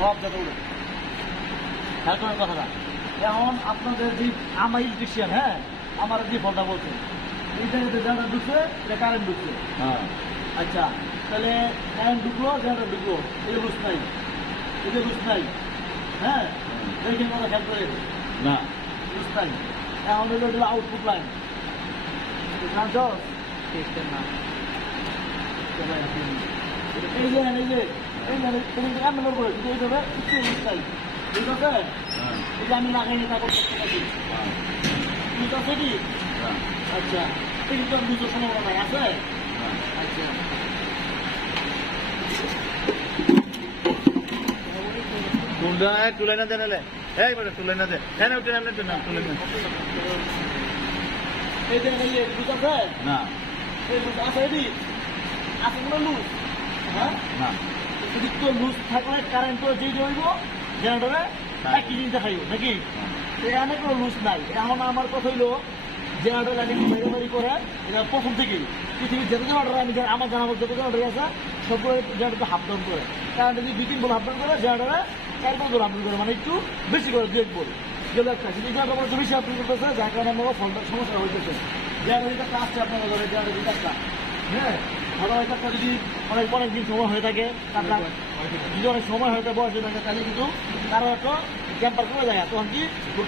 সব যাতে উঠে খেয়াল করার কথাটা। এখন আপনাদের যে আমার ইলেকট্রিশিয়ান, হ্যাঁ, আমার যে ফলটা বলছেন এই জায়গাতে যারা ঢুকছে এটা কারেন্ট ঢুকছে। আচ্ছা, তাহলে কারেন্ট ঢুকলো, যারা ঢুকলো, এটা লুজ নাই, এটা লুজ নাই, হ্যাঁ, দেখেন কথা খেয়াল করে না লুজ নাই। এখন হলো এটা আউটপুট লাইন, জানছো না? এই যে এই যে এই যে তুমি কেমন করে এইভাবে একটু লুজ নাই, ঠিক আছে? এই যে আমি লাগাইনি তা করতে পারছি, ঠিক আছে কি? আচ্ছা, এই তো দুটো সম্ভাবনা নাই আছে। আচ্ছা, কোনটা তুলে না দেন এই বলে তুলে না দেন উঠে নামলে তুলে না এই যে এই যে লুজ আছে না এই লুজ আছে, এটি আছে কোনো লুজ? হ্যাঁ, না যদি তো লুজ থাকলে কারেন্ট তো যেই হইব জেনারেটরে একই জিনিস দেখাইব নাকি? এখানে কোনো লুজ নাই। এখন আমার কথা হইলো জেনারেটর লাইনে বেরোবারি করে এটা প্রথম থেকেই পৃথিবীর যত জেনারেটর আমি আমার জানা যত জেনারেটর আছে সবগুলো জেনারেটর হাফ ডাউন করে, কারণ যদি 2-3 বল হাফ ডাউন করে জেনারেটরে 4 বল হাফ ডাউন করে, মানে একটু বেশি করে 2-1 বল গেলে একটা যদি জেনারেটর বেশি হাফ ডাউন করতেছে, যার কারণে আমার ফোনটার সমস্যা হইতেছে। জেনারেটর যেটা কাজটা আপনারা ধরে জেনারেটর যেটা একটা, হ্যাঁ, ধরো একটা যদি অনেক দিন সময় হয়ে থাকে, তারপর যদি অনেক সময় হয়ে থাকে বয়স হয়ে থাকে, তাহলে কিন্তু কারো একটা ক্যাম্পার করে যায়, তখন কি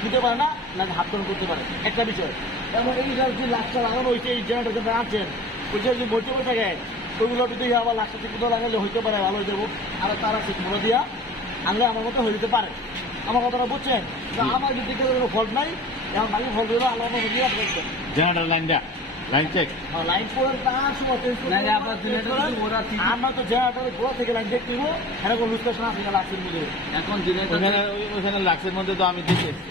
দিতে পারে না, লাগে হাত ডাউন করতে পারে, একটা বিষয়। এবং এই যে লাখটা লাগানো হয়েছে এই জেনারেটর যেটা আনছেন ওইটা যদি বইতে বসে থাকে ওইগুলো যদি আবার লাখটা থেকে লাগালে হইতে পারে, ভালো হয়ে যাবো। আর তারা ঠিক মনে দিয়া আনলে আমার মতো হয়ে যেতে পারে। আমার কথাটা বুঝছেন? আমার যদি কোনো ফল্ট নাই, এখন বাকি ফল্ট হলো আলাদা মতো দিয়ে আপনি জেনারেটর লাইন দেয়া লাইন চেক লাইন করে তার সময় আমরা তো জেনারেটরের গোড়া থেকে লাইন চেক করবো, এরকম লুজ পেশন আছে লাক্সের মধ্যে। এখন ওখানে লাক্সের মধ্যে তো আমি দেখেছি।